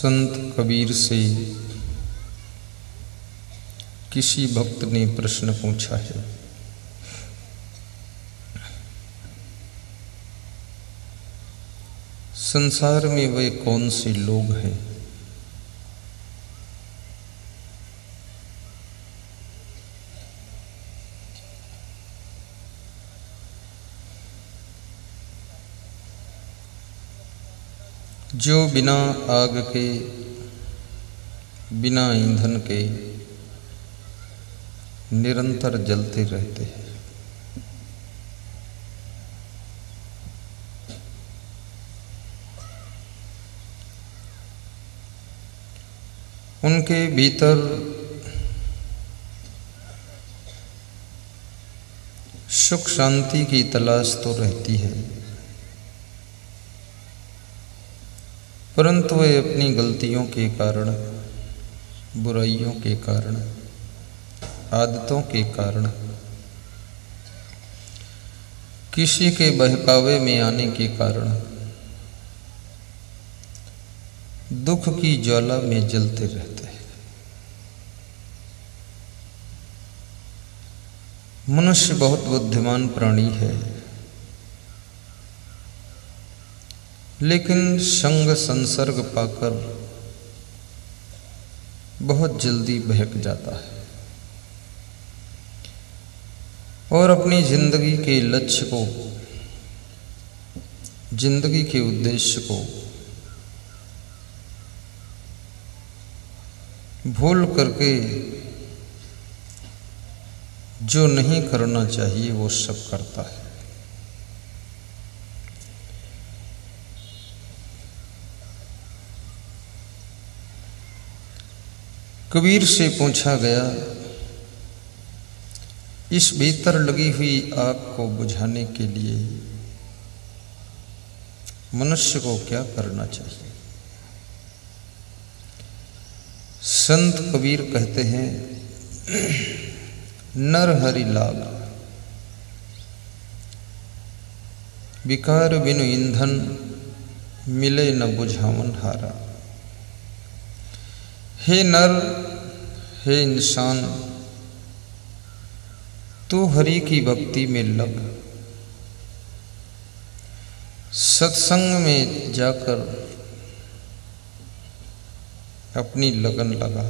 संत कबीर से किसी भक्त ने प्रश्न पूछा है। संसार में वे कौन से लोग हैं जो बिना आग के, बिना ईंधन के निरंतर जलते रहते हैं। उनके भीतर सुख शांति की तलाश तो रहती है, परंतु वे अपनी गलतियों के कारण, बुराइयों के कारण, आदतों के कारण, किसी के बहकावे में आने के कारण दुख की ज्वाला में जलते रहते हैं। मनुष्य बहुत बुद्धिमान प्राणी है, लेकिन संग संसर्ग पाकर बहुत जल्दी बहक जाता है और अपनी जिंदगी के लक्ष्य को, जिंदगी के उद्देश्य को भूल करके जो नहीं करना चाहिए वो सब करता है। कबीर से पूछा गया, इस भीतर लगी हुई आग को बुझाने के लिए मनुष्य को क्या करना चाहिए। संत कबीर कहते हैं, नर हरि लाग, विकार बिनु ईंधन मिले न बुझावन हारा। हे नर, हे इंसान, तू हरि की भक्ति में लग, सत्संग में जाकर अपनी लगन लगा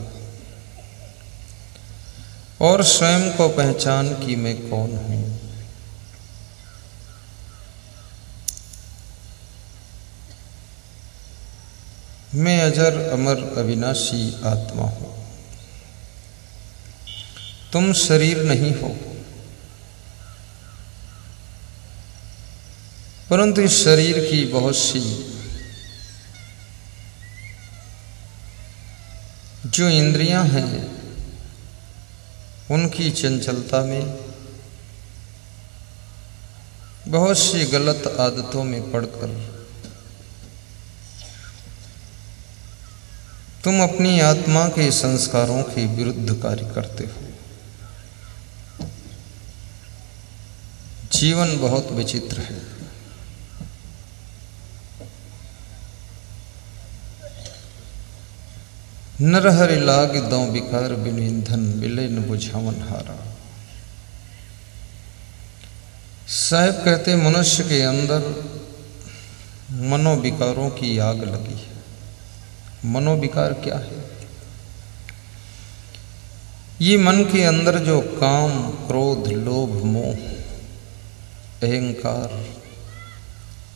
और स्वयं को पहचान कि मैं कौन हूं। मैं अजर अमर अविनाशी आत्मा हूं। तुम शरीर नहीं हो, परंतु इस शरीर की बहुत सी जो इंद्रियां हैं उनकी चंचलता में, बहुत सी गलत आदतों में पड़कर तुम अपनी आत्मा के संस्कारों के विरुद्ध कार्य करते हो। जीवन बहुत विचित्र है। नर हरि लाग दो विकार बिनु ईंधन मिले न बुझावन हारा। साहब कहते, मनुष्य के अंदर मनोविकारों की आग लगी है। मनोविकार क्या है? ये मन के अंदर जो काम, क्रोध, लोभ, मोह, अहंकार,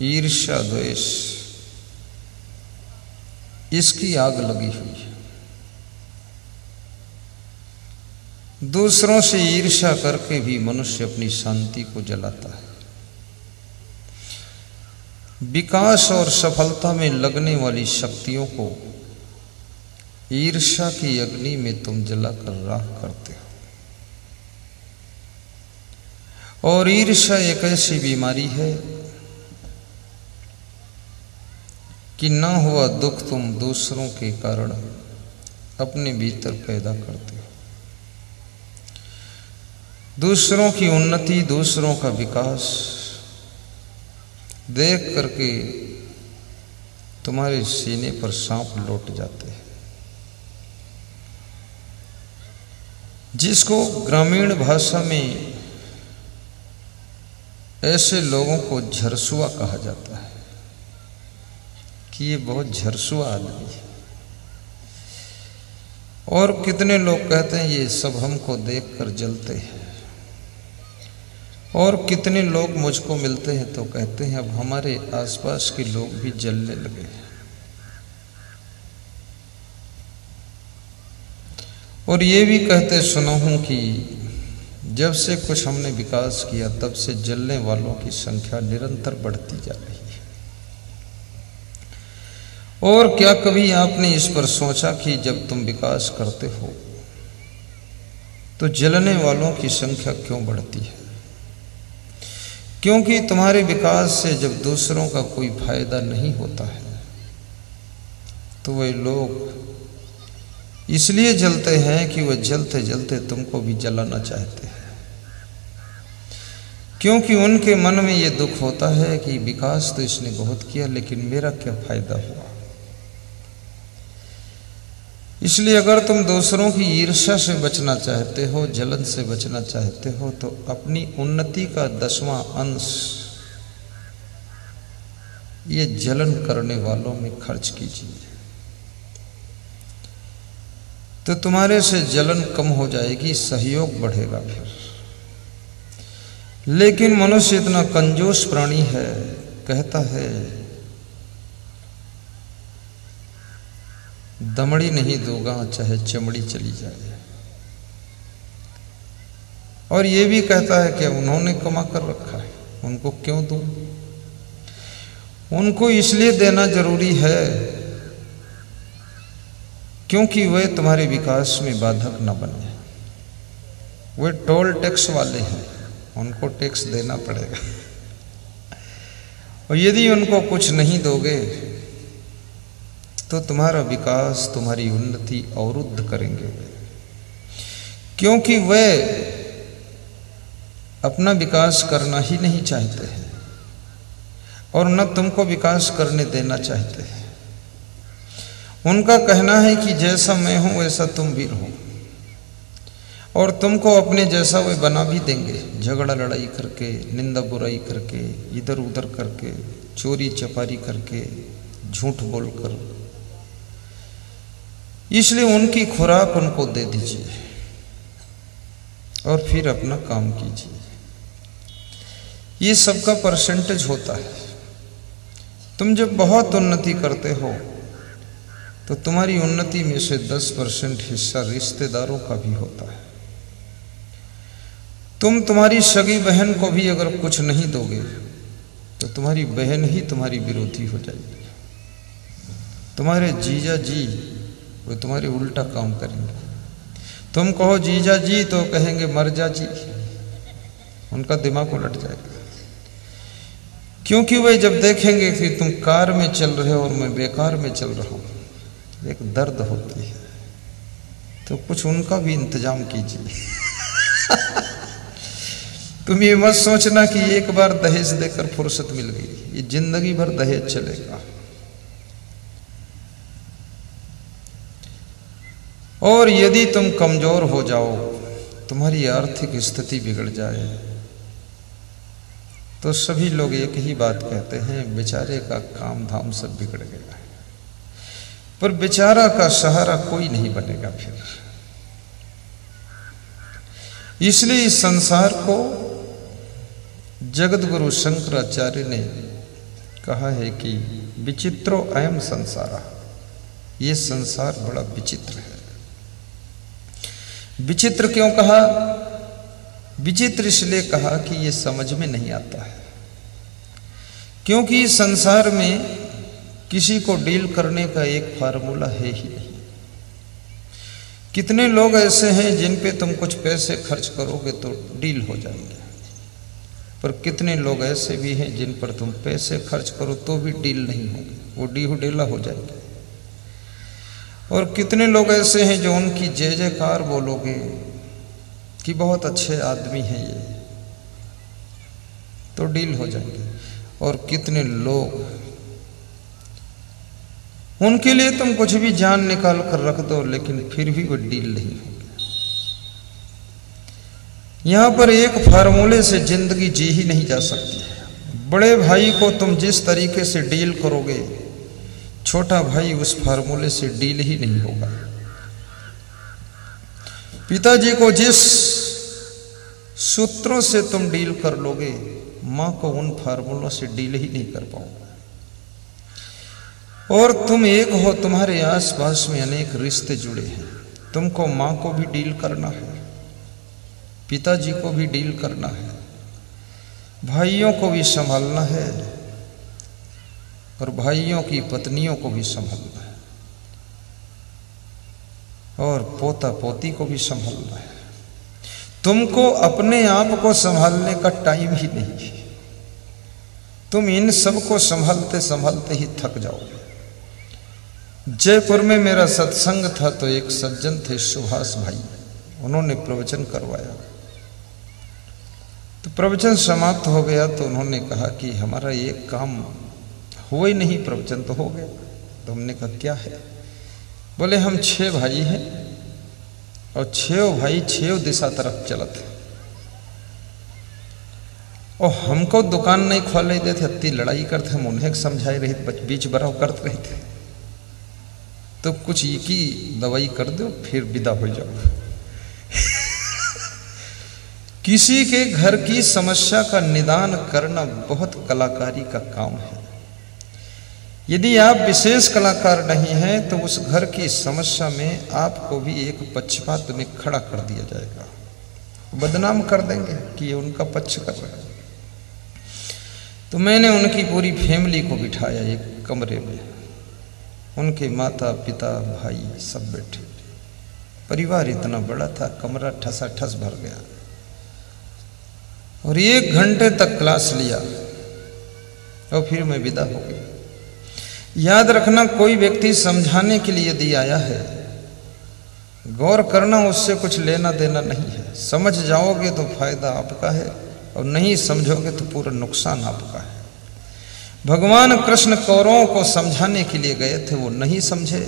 ईर्ष्या, द्वेष, इसकी आग लगी हुई है। दूसरों से ईर्ष्या करके भी मनुष्य अपनी शांति को जलाता है। विकास और सफलता में लगने वाली शक्तियों को ईर्ष्या की अग्नि में तुम जलाकर राख करते हो। और ईर्ष्या एक ऐसी बीमारी है कि ना हुआ दुख तुम दूसरों के कारण अपने भीतर पैदा करते हो। दूसरों की उन्नति, दूसरों का विकास देख करके तुम्हारे सीने पर सांप लौट जाते हैं। जिसको ग्रामीण भाषा में ऐसे लोगों को झरसुआ कहा जाता है कि ये बहुत झरसुआ आदमी है। और कितने लोग कहते हैं ये सब हमको देखकर जलते हैं। और कितने लोग मुझको मिलते हैं तो कहते हैं अब हमारे आसपास के लोग भी जलने लगे। और ये भी कहते सुना हूं कि जब से कुछ हमने विकास किया तब से जलने वालों की संख्या निरंतर बढ़ती जा रही है। और क्या कभी आपने इस पर सोचा कि जब तुम विकास करते हो तो जलने वालों की संख्या क्यों बढ़ती है? क्योंकि तुम्हारे विकास से जब दूसरों का कोई फायदा नहीं होता है तो वे लोग इसलिए जलते हैं कि वह जलते जलते तुमको भी जलाना चाहते हैं। क्योंकि उनके मन में ये दुख होता है कि विकास तो इसने बहुत किया लेकिन मेरा क्या फायदा हुआ। इसलिए अगर तुम दूसरों की ईर्ष्या से बचना चाहते हो, जलन से बचना चाहते हो तो अपनी उन्नति का 10वां अंश ये जलन करने वालों में खर्च कीजिए, तो तुम्हारे से जलन कम हो जाएगी, सहयोग बढ़ेगा फिर। लेकिन मनुष्य इतना कंजूस प्राणी है, कहता है दमड़ी नहीं दूंगा चाहे चमड़ी चली जाए। और ये भी कहता है कि उन्होंने कमा कर रखा है, उनको क्यों दूं? उनको इसलिए देना जरूरी है क्योंकि वे तुम्हारे विकास में बाधक न बने। वे टोल टैक्स वाले हैं, उनको टैक्स देना पड़ेगा। और यदि उनको कुछ नहीं दोगे तो तुम्हारा विकास, तुम्हारी उन्नति अवरुद्ध करेंगे, क्योंकि वे अपना विकास करना ही नहीं चाहते हैं और न तुमको विकास करने देना चाहते हैं। उनका कहना है कि जैसा मैं हूं वैसा तुम भी रहो, और तुमको अपने जैसा वे बना भी देंगे, झगड़ा लड़ाई करके, निंदा बुराई करके, इधर उधर करके, चोरी चपारी करके, झूठ बोलकर। इसलिए उनकी खुराक उनको दे दीजिए और फिर अपना काम कीजिए। ये सबका परसेंटेज होता है। तुम जब बहुत उन्नति करते हो तो तुम्हारी उन्नति में से 10% हिस्सा रिश्तेदारों का भी होता है। तुम तुम्हारी सगी बहन को भी अगर कुछ नहीं दोगे तो तुम्हारी बहन ही तुम्हारी विरोधी हो जाएगी। तुम्हारे जीजा जी वो तुम्हारे उल्टा काम करेंगे। तुम कहो जीजा जी तो कहेंगे मर जा जी, उनका दिमाग उलट जाएगा। क्योंकि वे जब देखेंगे कि तुम कार में चल रहे हो और मैं बेकार में चल रहा हूं, एक दर्द होती है, तो कुछ उनका भी इंतजाम कीजिए। तुम ये मत सोचना कि एक बार दहेज देकर फुर्सत मिल गई, ये जिंदगी भर दहेज चलेगा। और यदि तुम कमजोर हो जाओ, तुम्हारी आर्थिक स्थिति बिगड़ जाए, तो सभी लोग एक ही बात कहते हैं, बेचारे का काम धाम सब बिगड़ गया। पर बेचारा का सहारा कोई नहीं बनेगा फिर। इसलिए इस संसार को जगत गुरु शंकराचार्य ने कहा है कि विचित्रो अयम संसार, ये संसार बड़ा विचित्र है। विचित्र क्यों कहा? विचित्र इसलिए कहा कि ये समझ में नहीं आता है, क्योंकि संसार में किसी को डील करने का एक फार्मूला है ही नहीं। कितने लोग ऐसे हैं जिन पे तुम कुछ पैसे खर्च करोगे तो डील हो जाएंगे, पर कितने लोग ऐसे भी हैं जिन पर तुम पैसे खर्च करो तो भी डील नहीं होगी, वो डीहुडेला हो जाएंगे। और कितने लोग ऐसे हैं जो उनकी जय जयकार बोलोगे कि बहुत अच्छे आदमी हैं ये, तो डील हो जाएंगे। और कितने लोग उनके लिए तुम कुछ भी जान निकाल कर रख दो, लेकिन फिर भी वो डील नहीं होगी। यहां पर एक फार्मूले से जिंदगी जी ही नहीं जा सकती है। बड़े भाई को तुम जिस तरीके से डील करोगे, छोटा भाई उस फार्मूले से डील ही नहीं होगा। पिताजी को जिस सूत्रों से तुम डील कर लोगे, मां को उन फार्मूलों से डील ही नहीं कर पाओगे। और तुम एक हो, तुम्हारे आसपास में अनेक रिश्ते जुड़े हैं। तुमको मां को भी डील करना है, पिताजी को भी डील करना है, भाइयों को भी संभालना है, और भाइयों की पत्नियों को भी संभालना है, और पोता पोती को भी संभालना है। तुमको अपने आप को संभालने का टाइम ही नहीं है। तुम इन सब को संभालते संभालते ही थक जाओगे। जयपुर में मेरा सत्संग था, तो एक सज्जन थे सुभाष भाई, उन्होंने प्रवचन करवाया। तो प्रवचन समाप्त हो गया, तो उन्होंने कहा कि हमारा एक काम हुआ ही नहीं, प्रवचन तो हो गया। तो हमने कहा क्या है? बोले हम 6 भाई हैं, और 6 भाई 6 दिशा तरफ चलत है, और हमको दुकान नहीं खोले देते, अति लड़ाई करते, हम उन्हें समझाए रहे, बीच बराव करते रहे थे। तो कुछ एक ही दवाई कर दो, फिर विदा हो जाओ। किसी के घर की समस्या का निदान करना बहुत कलाकारी का काम है। यदि आप विशेष कलाकार नहीं हैं, तो उस घर की समस्या में आपको भी एक पक्षपात में खड़ा कर दिया जाएगा, बदनाम कर देंगे कि ये उनका पक्ष कर रहा है। तो मैंने उनकी पूरी फैमिली को बिठाया एक कमरे में, उनके माता पिता भाई सब बैठे। परिवार इतना बड़ा था, कमरा ठसाठस भर गया, और 1 घंटे तक क्लास लिया, और फिर मैं विदा हो गया। याद रखना, कोई व्यक्ति समझाने के लिए यदि आया है, गौर करना, उससे कुछ लेना देना नहीं है। समझ जाओगे तो फायदा आपका है, और नहीं समझोगे तो पूरा नुकसान आपका है। भगवान कृष्ण कौरवों को समझाने के लिए गए थे, वो नहीं समझे,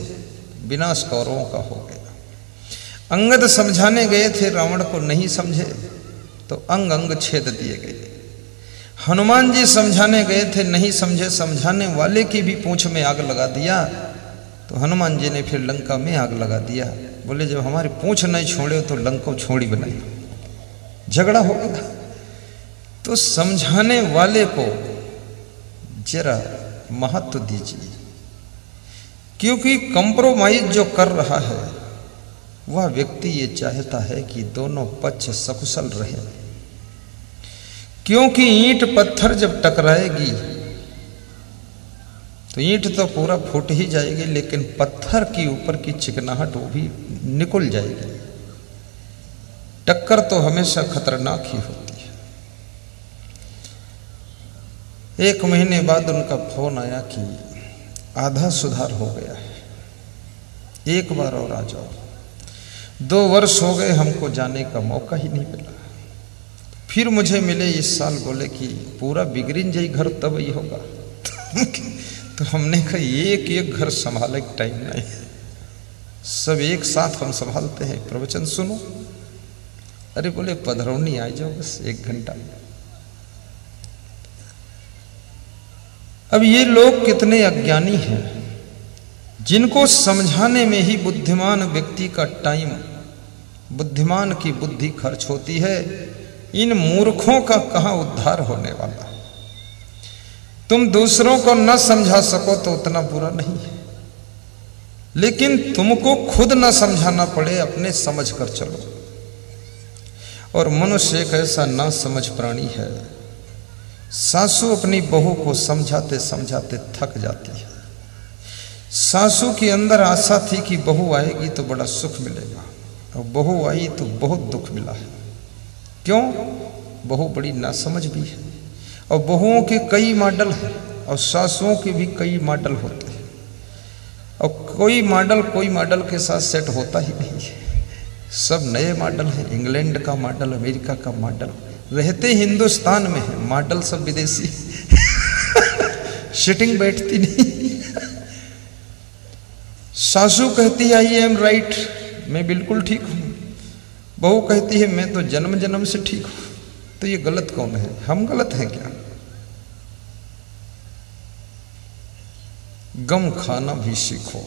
विनाश कौरवों का हो गया। अंगद समझाने गए थे, रावण को नहीं समझे, तो अंग अंग छेद दिए गए। हनुमान जी समझाने गए थे, नहीं समझे, समझाने वाले की भी पूंछ में आग लगा दिया। तो हनुमान जी ने फिर लंका में आग लगा दिया। बोले जब हमारी पूंछ नहीं छोड़े तो लंका छोड़ी बनाई, झगड़ा हो गया। तो समझाने वाले को जरा महत्व दीजिए, क्योंकि कंप्रोमाइज जो कर रहा है वह व्यक्ति ये चाहता है कि दोनों पक्ष सकुशल रहे। क्योंकि ईंट पत्थर जब टकराएगी तो ईंट तो पूरा फूट ही जाएगी, लेकिन पत्थर की ऊपर की चिकनाहट वो भी निकल जाएगी। टक्कर तो हमेशा खतरनाक ही होती है। 1 महीने बाद उनका फोन आया कि आधा सुधार हो गया है, एक बार और आ जाओ। 2 वर्ष हो गए, हमको जाने का मौका ही नहीं मिला। फिर मुझे मिले इस साल, बोले कि पूरा बिगड़िन जाई घर तब ही होगा। तो हमने कहा एक एक घर संभाले टाइम नहीं, सब एक साथ हम संभालते हैं। प्रवचन सुनो। अरे बोले पधरौनी आ जाओ बस 1 घंटा। अब ये लोग कितने अज्ञानी हैं, जिनको समझाने में ही बुद्धिमान व्यक्ति का टाइम, बुद्धिमान की बुद्धि खर्च होती है। इन मूर्खों का कहां उद्धार होने वाला। तुम दूसरों को न समझा सको तो उतना बुरा नहीं है, लेकिन तुमको खुद न समझाना पड़े, अपने समझ कर चलो। और मनुष्य एक ऐसा ना समझ प्राणी है। सासू अपनी बहू को समझाते समझाते थक जाती है। सासू के अंदर आशा थी कि बहू आएगी तो बड़ा सुख मिलेगा, और बहू आई तो बहुत दुख मिला है। क्यों? बहू बड़ी नासमझ भी है, और बहुओं के कई मॉडल हैं, और सासुओं के भी कई मॉडल होते हैं, और कोई मॉडल के साथ सेट होता ही नहीं है। सब नए मॉडल हैं, इंग्लैंड का मॉडल, अमेरिका का मॉडल, रहते हिंदुस्तान में है, मॉडल सब विदेशी। सिटिंग बैठती नहीं। सासू कहती है आई एम राइट, मैं बिल्कुल ठीक हूं। बहू कहती है मैं तो जन्म जन्म से ठीक हूं। तो ये गलत कौन है? हम गलत हैं क्या? गम खाना भी सीखो।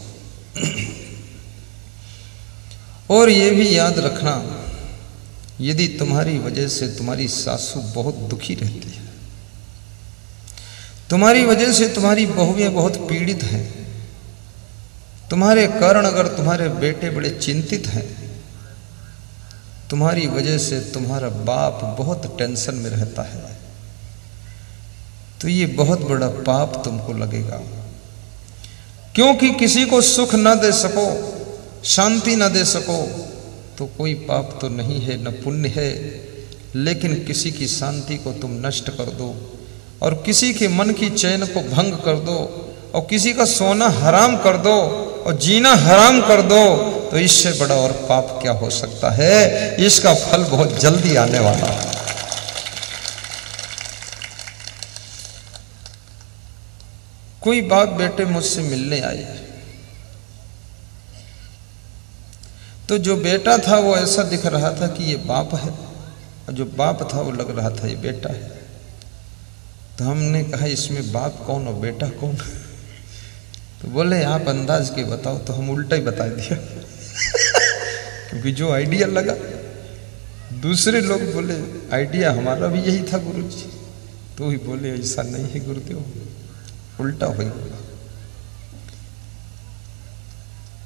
और ये भी याद रखना, यदि तुम्हारी वजह से तुम्हारी सासू बहुत दुखी रहती है, तुम्हारी वजह से तुम्हारी बहुएं बहुत पीड़ित हैं, तुम्हारे कारण अगर तुम्हारे बेटे बड़े चिंतित हैं, तुम्हारी वजह से तुम्हारा बाप बहुत टेंशन में रहता है, तो ये बहुत बड़ा पाप तुमको लगेगा। क्योंकि किसी को सुख ना दे सको, शांति ना दे सको, तो कोई पाप तो नहीं है, न पुण्य है। लेकिन किसी की शांति को तुम नष्ट कर दो, और किसी के मन की चैन को भंग कर दो, और किसी का सोना हराम कर दो, और जीना हराम कर दो, तो इससे बड़ा और पाप क्या हो सकता है? इसका फल बहुत जल्दी आने वाला है। कोई बाप बेटे मुझसे मिलने आए, तो जो बेटा था वो ऐसा दिख रहा था कि ये बाप है, और जो बाप था वो लग रहा था ये बेटा है। तो हमने कहा इसमें बाप कौन और बेटा कौन? तो बोले आप अंदाज के बताओ। तो हम उल्टा ही बता दिया क्योंकि जो आइडिया लगा, दूसरे लोग बोले आइडिया हमारा भी यही था गुरुजी। तो ही बोले ऐसा नहीं है गुरुदेव, उल्टा हो गया।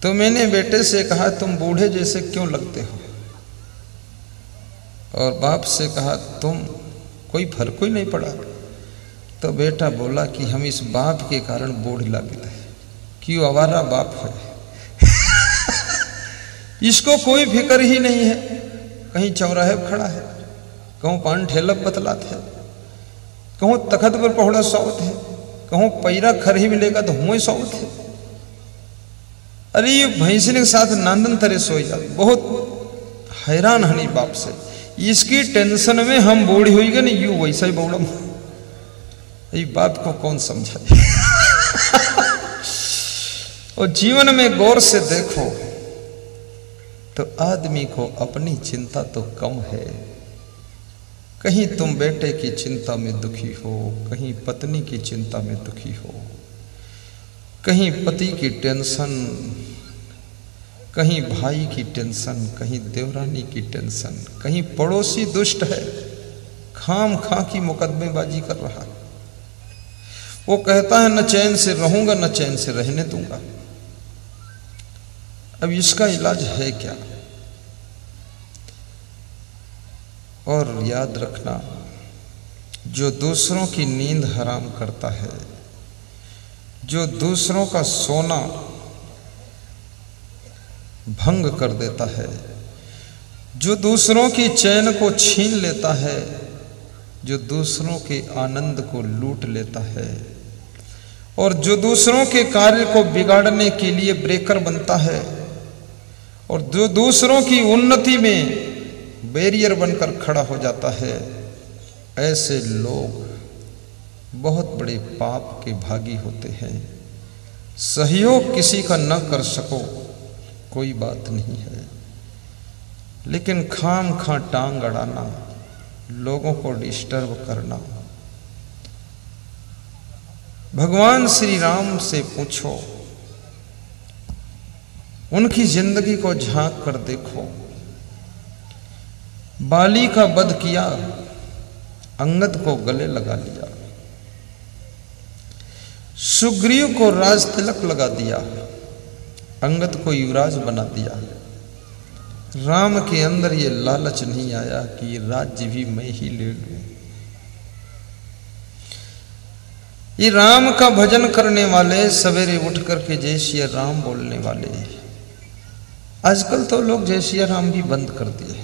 तो मैंने बेटे से कहा तुम बूढ़े जैसे क्यों लगते हो, और बाप से कहा तुम कोई फर्क ही नहीं पड़ा। तो बेटा बोला कि हम इस बाप के कारण बूढ़ लगे थे, कि वो आवारा बाप है इसको कोई फिक्र ही नहीं है, कहीं चौराहे खड़ा है, कहूँ पान ठेला बतलात है, कहूँ तखत पर पहुड़ा सौत है, कहूँ पैरा खर ही मिलेगा तो हुए सौत है। अरे ये भैंसी के साथ नांदन तरे सोई जा, बहुत हैरान हनी बाप से। इसकी टेंशन में हम बूढ़ी हुई गए नहीं, यू वैसा ही बौड़म। ये बाप को कौन समझाए और जीवन में गौर से देखो तो आदमी को अपनी चिंता तो कम है। कहीं तुम बेटे की चिंता में दुखी हो, कहीं पत्नी की चिंता में दुखी हो, कहीं पति की टेंशन, कहीं भाई की टेंशन, कहीं देवरानी की टेंशन, कहीं पड़ोसी दुष्ट है, खाम खा की मुकदमेबाजी कर रहा है। वो कहता है न चैन से रहूंगा न चैन से रहने दूंगा। अब इसका इलाज है क्या? और याद रखना, जो दूसरों की नींद हराम करता है, जो दूसरों का सोना भंग कर देता है, जो दूसरों की चैन को छीन लेता है, जो दूसरों के आनंद को लूट लेता है, और जो दूसरों के कार्य को बिगाड़ने के लिए ब्रेकर बनता है, और जो दूसरों की उन्नति में बैरियर बनकर खड़ा हो जाता है, ऐसे लोग बहुत बड़े पाप के भागी होते हैं। सहयोग किसी का न कर सको कोई बात नहीं है, लेकिन खाम खा टांग अड़ाना, लोगों को डिस्टर्ब करना। भगवान श्री राम से पूछो, उनकी जिंदगी को झांक कर देखो। बाली का वध किया, अंगद को गले लगा लिया, सुग्रीव को राज तिलक लगा दिया, अंगद को युवराज बना दिया। राम के अंदर ये लालच नहीं आया कि ये राज्य भी मैं ही ले लूं। ये राम का भजन करने वाले, सवेरे उठ करके जय श्री राम बोलने वाले, आजकल तो लोग जय श्री राम भी बंद कर दिए।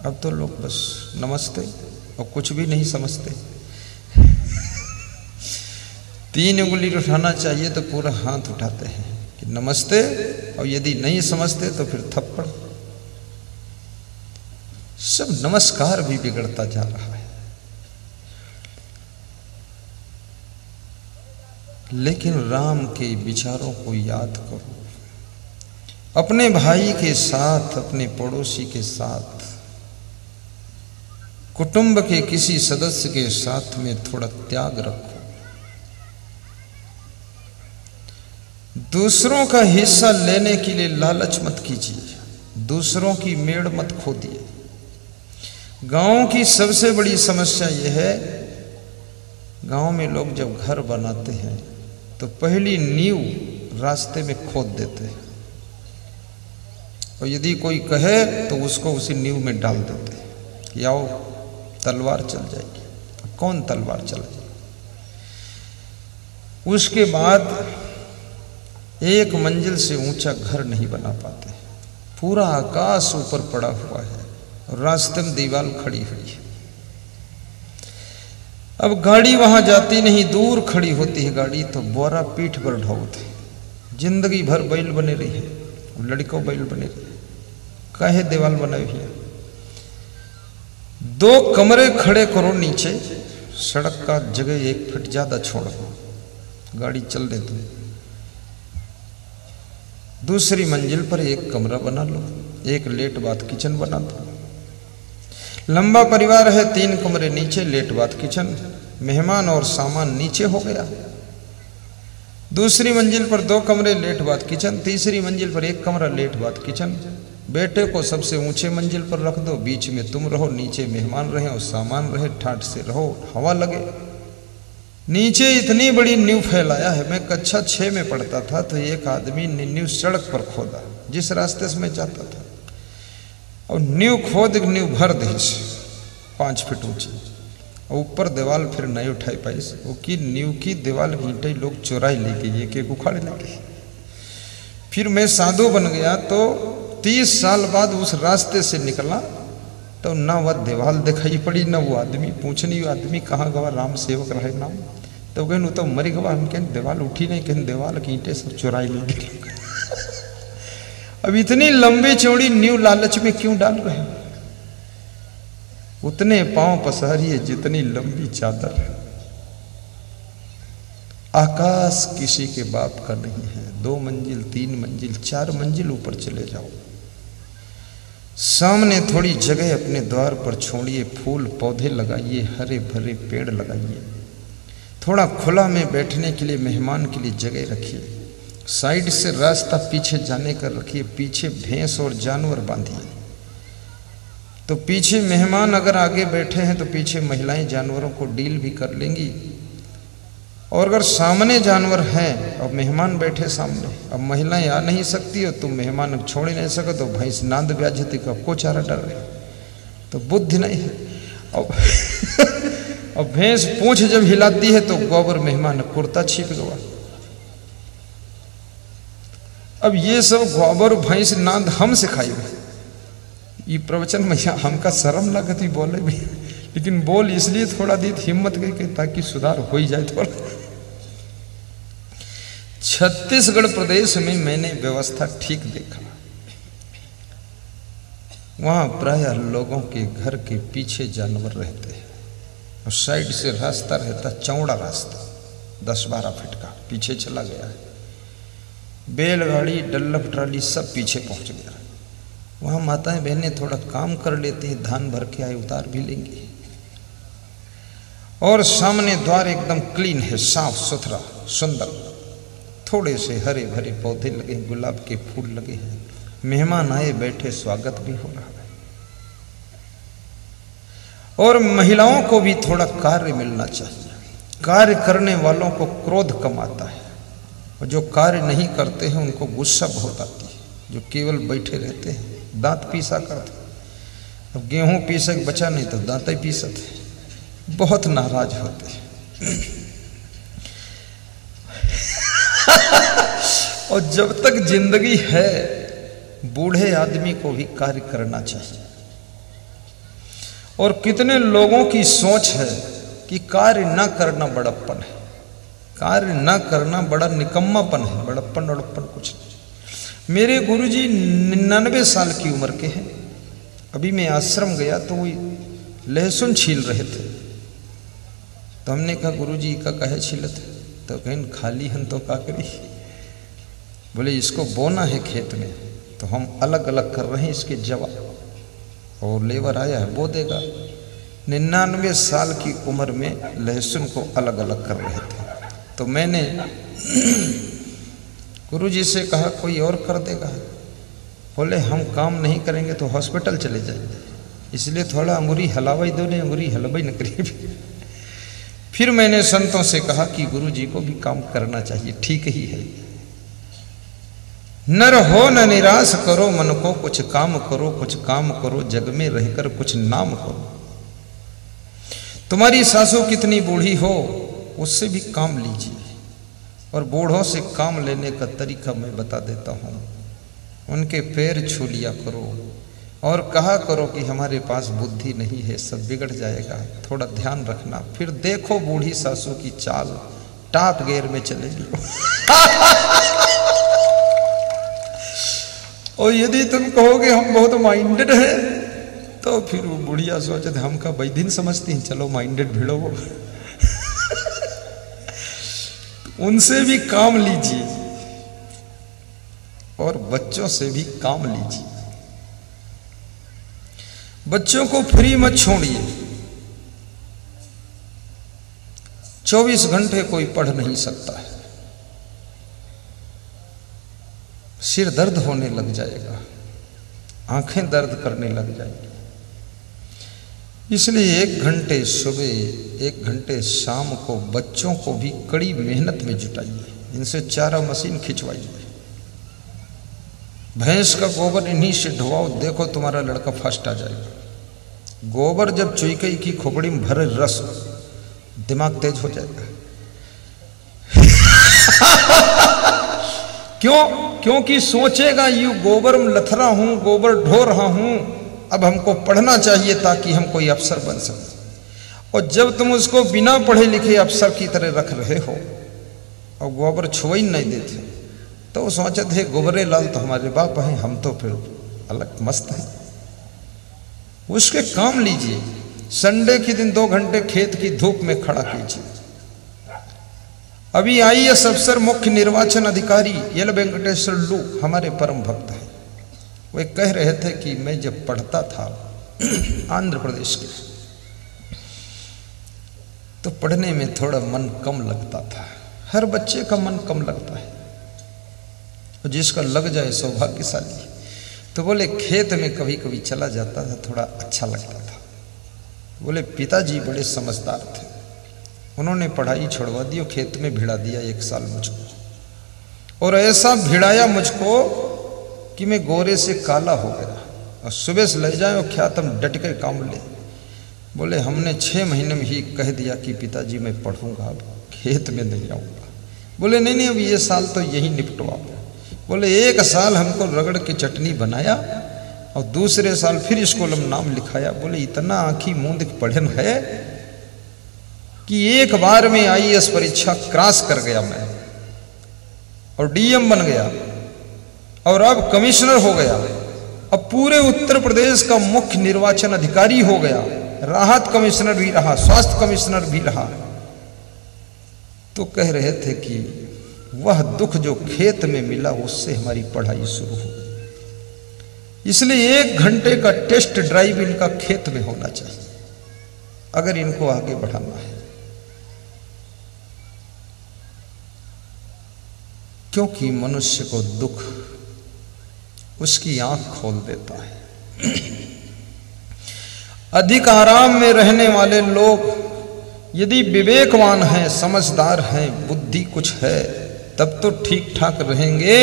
अब तो लोग बस नमस्ते और कुछ भी नहीं समझते। 3 उंगली उठाना चाहिए तो पूरा हाथ उठाते हैं कि नमस्ते, और यदि नहीं समझते तो फिर थप्पड़। सब नमस्कार भी बिगड़ता जा रहा है। लेकिन राम के विचारों को याद करो, अपने भाई के साथ, अपने पड़ोसी के साथ, कुटुंब के किसी सदस्य के साथ में थोड़ा त्याग रखो। दूसरों का हिस्सा लेने के लिए लालच मत कीजिए, दूसरों की मेड़ मत खोदिए। गांव की सबसे बड़ी समस्या यह है, गांव में लोग जब घर बनाते हैं तो पहली नींव रास्ते में खोद देते हैं, और यदि कोई कहे तो उसको उसी नींव में डाल देते हैं कि आओ तलवार चल जाएगी। कौन तलवार चलाएगी? उसके बाद एक मंजिल से ऊंचा घर नहीं बना पाते, पूरा आकाश ऊपर पड़ा हुआ है और रास्ते में दीवार खड़ी हुई है। अब गाड़ी वहां जाती नहीं, दूर खड़ी होती है गाड़ी तो बोरा पीठ पर ढोते, जिंदगी भर बैल बने रही है, लड़कों बैल बने रही है, काहे दीवार बनाई हुई है। 2 कमरे खड़े करो नीचे, सड़क का जगह 1 फीट ज्यादा छोड़ो, गाड़ी चल दे दो। दूसरी मंजिल पर 1 कमरा बना लो, 1 लेट बाथ किचन बना दो। लंबा परिवार है, 3 कमरे नीचे, लेट बाथ किचन, मेहमान और सामान नीचे हो गया। दूसरी मंजिल पर 2 कमरे, लेट बाथ किचन। तीसरी मंजिल पर 1 कमरा, लेट बाथ किचन। बेटे को सबसे ऊंचे मंजिल पर रख दो, बीच में तुम रहो, नीचे मेहमान रहे और सामान रहे, ठाठ से रहो, हवा लगे। नीचे इतनी बड़ी नींव फैलाया है। मैं कक्षा 6 में पढ़ता था तो एक आदमी ने नींव सड़क पर खोदा, जिस रास्ते से मैं जाता था, और नींव खोद नींव भर दी 5 फीट ऊंची, और ऊपर दीवार फिर नहीं उठाई पाई। वो की नींव की दीवार ईंटें लोग चुराई ले गए, एक उखाड़ ले गए। फिर मैं साधु बन गया तो 30 साल बाद उस रास्ते से निकला तो ना वह दीवार दिखाई पड़ी, ना वो आदमी। पूछनी आदमी कहाँ गवा, राम सेवक रहे नाम, तो कहन तो मरी गवा। हम कहें दीवार उठी नहीं, कहें दीवार की ईंटें सब चुराई ले गए। अब इतनी लंबी चौड़ी नींव लालच में क्यों डाल रहे हैं? उतने पांव पसारिए जितनी लंबी चादर है। आकाश किसी के बाप का नहीं है। 2 मंजिल, 3 मंजिल, 4 मंजिल ऊपर चले जाओ। सामने थोड़ी जगह अपने द्वार पर छोड़िए, फूल पौधे लगाइए, हरे भरे पेड़ लगाइए। थोड़ा खुला में बैठने के लिए, मेहमान के लिए जगह रखिए। साइड से रास्ता पीछे जाने का रखिए, पीछे भैंस और जानवर बांधिए। तो पीछे मेहमान अगर आगे बैठे हैं तो पीछे महिलाएं जानवरों को डील भी कर लेंगी। और अगर सामने जानवर हैं और मेहमान बैठे सामने, अब महिलाएं आ नहीं सकती हो, तुम मेहमान छोड़ ही नहीं सको, तो भैंस नांद ब्याजती का को चारा डर रहे, तो बुद्धि नहीं है। और भैंस पूंछ जब हिलाती है तो गोबर मेहमान कुर्ता छिप गवा। अब ये सब गोबर भैंस नांद हम सिखाई। ये प्रवचन में हमका शर्म लगती बोले भी, लेकिन बोल इसलिए थोड़ा दी हिम्मत गई ताकि सुधार हो ही जाए थोड़ा। छत्तीसगढ़ प्रदेश में मैंने व्यवस्था ठीक देखा। वहां प्रायः लोगों के घर के पीछे जानवर रहते हैं और साइड से रास्ता रहता, चौड़ा रास्ता 10-12 फीट का, पीछे चला गया है। बैलगाड़ी, डल्लफ, ट्राली सब पीछे पहुंच गया। वहां माताएं बहनें थोड़ा काम कर लेती हैं, धान भर के आए उतार भी लेंगी। और सामने द्वार एकदम क्लीन है, साफ सुथरा सुंदर, थोड़े से हरे भरे पौधे लगे, गुलाब के फूल लगे हैं। मेहमान आए बैठे, स्वागत भी हो रहा है। और महिलाओं को भी थोड़ा कार्य मिलना चाहिए। कार्य करने वालों को क्रोध कम आता है, और जो कार्य नहीं करते हैं उनको गुस्सा बहुत आती है। जो केवल बैठे रहते हैं, दांत पीसा करते, अब गेहूं पीसे बचा नहीं तो दांत ही पीसते, बहुत नाराज होते हैं। और जब तक जिंदगी है, बूढ़े आदमी को भी कार्य करना चाहिए। और कितने लोगों की सोच है कि कार्य ना करना बड़प्पन है, कार्य ना करना बड़ा निकम्मापन है, बड़प्पन बड़प्पन कुछ नहीं। मेरे गुरुजी 99 साल की उम्र के हैं। अभी मैं आश्रम गया तो वो लहसुन छील रहे थे, तो हमने कहा गुरुजी का कहे छीलत? तो कहें खाली हन तो का करी। बोले इसको बोना है खेत में, तो हम अलग अलग कर रहे हैं इसके जवाब, और लेबर आया है वो देगा। 99 साल की उम्र में लहसुन को अलग अलग कर रहे थे, तो मैंने गुरुजी से कहा कोई और कर देगा। बोले हम काम नहीं करेंगे तो हॉस्पिटल चले जाएंगे, इसलिए थोड़ा अंगुरी हलावा ही दो, ने अंगुरी हलवा ही न करिए। फिर मैंने संतों से कहा कि गुरुजी को भी काम करना चाहिए, ठीक ही है। नर हो न निराश करो मन को, कुछ काम करो, कुछ काम करो, जग में रहकर कुछ नाम करो। तुम्हारी सासू कितनी बूढ़ी हो उससे भी काम लीजिए, और बूढ़ों से काम लेने का तरीका मैं बता देता हूँ। उनके पैर छू लिया करो और कहा करो कि हमारे पास बुद्धि नहीं है, सब बिगड़ जाएगा, थोड़ा ध्यान रखना। फिर देखो बूढ़ी सासू की चाल टॉप गियर में चलेगी। और यदि तुम कहोगे हम बहुत माइंडेड हैं, तो फिर वो बुढ़िया सोचते हम का बैदिन समझती हैं, चलो माइंडेड भिड़ो। उनसे भी काम लीजिए और बच्चों से भी काम लीजिए। बच्चों को फ्री मत छोड़िए। 24 घंटे कोई पढ़ नहीं सकता है, सिर दर्द होने लग जाएगा, आंखें दर्द करने लग जाएंगी। इसलिए 1 घंटे सुबह 1 घंटे शाम को बच्चों को भी कड़ी मेहनत में जुटाइए, इनसे चारा मशीन खिंचवाइए। भैंस का गोबर इन्हीं से ढुआओ, देखो तुम्हारा लड़का फर्स्ट आ जाएगा। गोबर जब चुईकई की खोपड़ी में भरे रस, दिमाग तेज हो जाएगा। क्यों? क्योंकि सोचेगा यू गोबर में लथरा हूं, गोबर ढो रहा हूं, अब हमको पढ़ना चाहिए ताकि हम कोई अफसर बन सकें। और जब तुम उसको बिना पढ़े लिखे अफसर की तरह रख रहे हो और गोबर छुई नहीं देते, तो वो सोचते थे गोबरे लाल तो हमारे बाप हैं, हम तो फिर अलग मस्त हैं। उसके काम लीजिए। संडे के दिन 2 घंटे खेत की धूप में खड़ा कीजिए। अभी IAS अफसर मुख्य निर्वाचन अधिकारी यल वेंकटेश्वर लू हमारे परम भक्त हैं। वे कह रहे थे कि मैं जब पढ़ता था आंध्र प्रदेश के, तो पढ़ने में थोड़ा मन कम लगता था। हर बच्चे का मन कम लगता है, और जिसका लग जाए सौभाग्यशाली। तो बोले खेत में कभी कभी चला जाता था, थोड़ा अच्छा लगता था। बोले पिताजी बड़े समझदार थे, उन्होंने पढ़ाई छुड़वा दी और खेत में भिड़ा दिया 1 साल मुझको, और ऐसा भिड़ाया मुझको कि मैं गोरे से काला हो गया। और सुबह से ले जाए और क्या तुम डट कर काम ले। बोले हमने 6 महीने में ही कह दिया कि पिताजी मैं पढ़ूंगा, अब खेत में नहीं आऊँगा। बोले नहीं अब ये साल तो यही निपटवाओ। बोले 1 साल हमको रगड़ के चटनी बनाया और दूसरे साल फिर स्कूल में नाम लिखाया। बोले इतना आँखी मूंद के पढ़न है कि 1 बार में IAS परीक्षा क्रॉस कर गया मैं, और DM बन गया, और अब कमिश्नर हो गया, अब पूरे उत्तर प्रदेश का मुख्य निर्वाचन अधिकारी हो गया, राहत कमिश्नर भी रहा, स्वास्थ्य कमिश्नर भी रहा। तो कह रहे थे कि वह दुख जो खेत में मिला उससे हमारी पढ़ाई शुरू हो गई। इसलिए 1 घंटे का टेस्ट ड्राइव इनका खेत में होना चाहिए अगर इनको आगे बढ़ाना है। क्योंकि मनुष्य को दुख उसकी आंख खोल देता है। अधिक आराम में रहने वाले लोग यदि विवेकवान हैं, समझदार हैं, बुद्धि कुछ है, तब तो ठीक ठाक रहेंगे।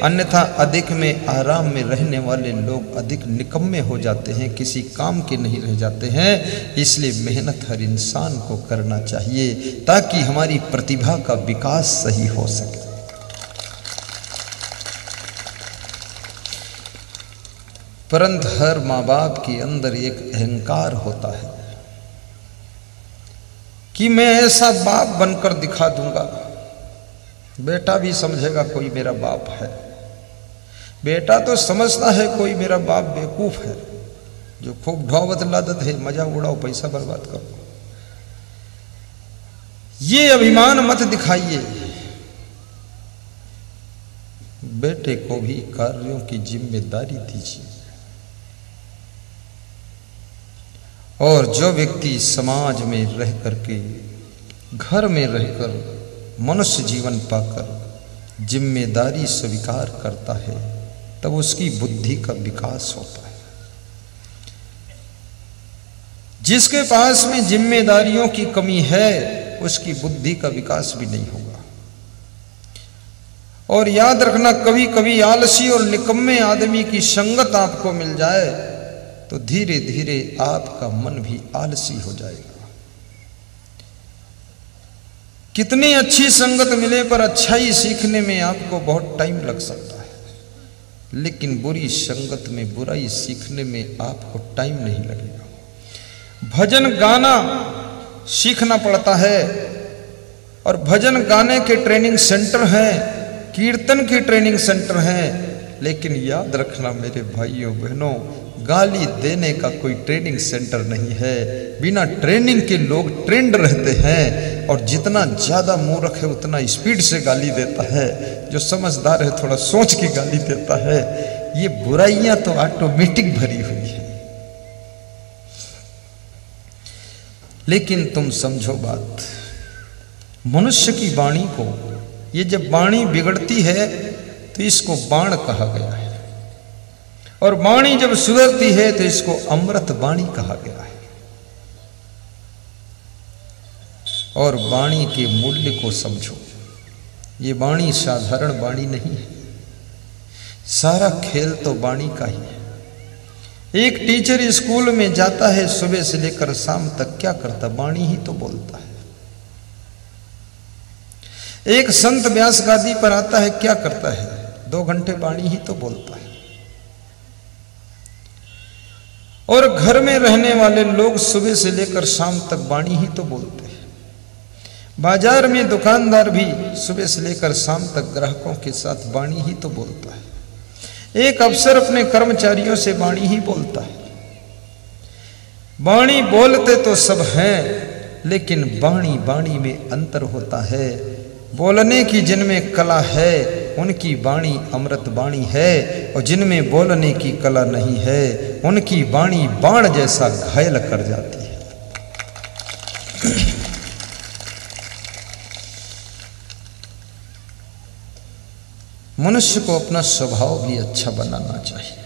अन्यथा अधिक में आराम में रहने वाले लोग अधिक निकम्मे हो जाते हैं, किसी काम के नहीं रह जाते हैं। इसलिए मेहनत हर इंसान को करना चाहिए ताकि हमारी प्रतिभा का विकास सही हो सके। परंतु हर माँ बाप के अंदर एक अहंकार होता है कि मैं ऐसा बाप बनकर दिखा दूंगा, बेटा भी समझेगा कोई मेरा बाप है। बेटा तो समझता है कोई मेरा बाप बेवकूफ है जो खूब ढौवत लादत है, मजा उड़ाओ, पैसा बर्बाद करो। ये अभिमान मत दिखाइए। बेटे को भी कार्यों की जिम्मेदारी दीजिए। और जो व्यक्ति समाज में रह करके, घर में रहकर मनुष्य जीवन पाकर जिम्मेदारी स्वीकार करता है, तब उसकी बुद्धि का विकास होता है। जिसके पास में जिम्मेदारियों की कमी है, उसकी बुद्धि का विकास भी नहीं होगा। और याद रखना, कभी कभी आलसी और निकम्मे आदमी की संगत आपको मिल जाए तो धीरे धीरे आपका मन भी आलसी हो जाएगा। कितनी अच्छी संगत मिले पर अच्छाई सीखने में आपको बहुत टाइम लग सकता है, लेकिन बुरी संगत में बुराई सीखने में आपको टाइम नहीं लगेगा। भजन गाना सीखना पड़ता है, और भजन गाने के ट्रेनिंग सेंटर हैं, कीर्तन की ट्रेनिंग सेंटर हैं, लेकिन याद रखना मेरे भाइयों बहनों, गाली देने का कोई ट्रेनिंग सेंटर नहीं है। बिना ट्रेनिंग के लोग ट्रेंड रहते हैं, और जितना ज्यादा मूर्ख है उतना स्पीड से गाली देता है, जो समझदार है थोड़ा सोच के गाली देता है। ये बुराइयां तो ऑटोमेटिक भरी हुई है। लेकिन तुम समझो बात, मनुष्य की वाणी को, ये जब वाणी बिगड़ती है तो इसको बाण कहा गया है, और वाणी जब सुधरती है तो इसको अमृत वाणी कहा गया है। और वाणी के मूल्य को समझो, ये वाणी साधारण वाणी नहीं है, सारा खेल तो वाणी का ही है। एक टीचर स्कूल में जाता है, सुबह से लेकर शाम तक क्या करता? वाणी ही तो बोलता है। एक संत व्यास गादी पर आता है, क्या करता है? 2 घंटे वाणी ही तो बोलता है। और घर में रहने वाले लोग सुबह से लेकर शाम तक वाणी ही तो बोलते हैं। बाजार में दुकानदार भी सुबह से लेकर शाम तक ग्राहकों के साथ वाणी ही तो बोलता है। एक अफसर अपने कर्मचारियों से वाणी ही बोलता है। वाणी बोलते तो सब हैं, लेकिन वाणी वाणी में अंतर होता है। बोलने की जिनमें कला है उनकी वाणी अमृत वाणी है, और जिनमें बोलने की कला नहीं है उनकी वाणी बाण जैसा घायल कर जाती है। मनुष्य को अपना स्वभाव भी अच्छा बनाना चाहिए।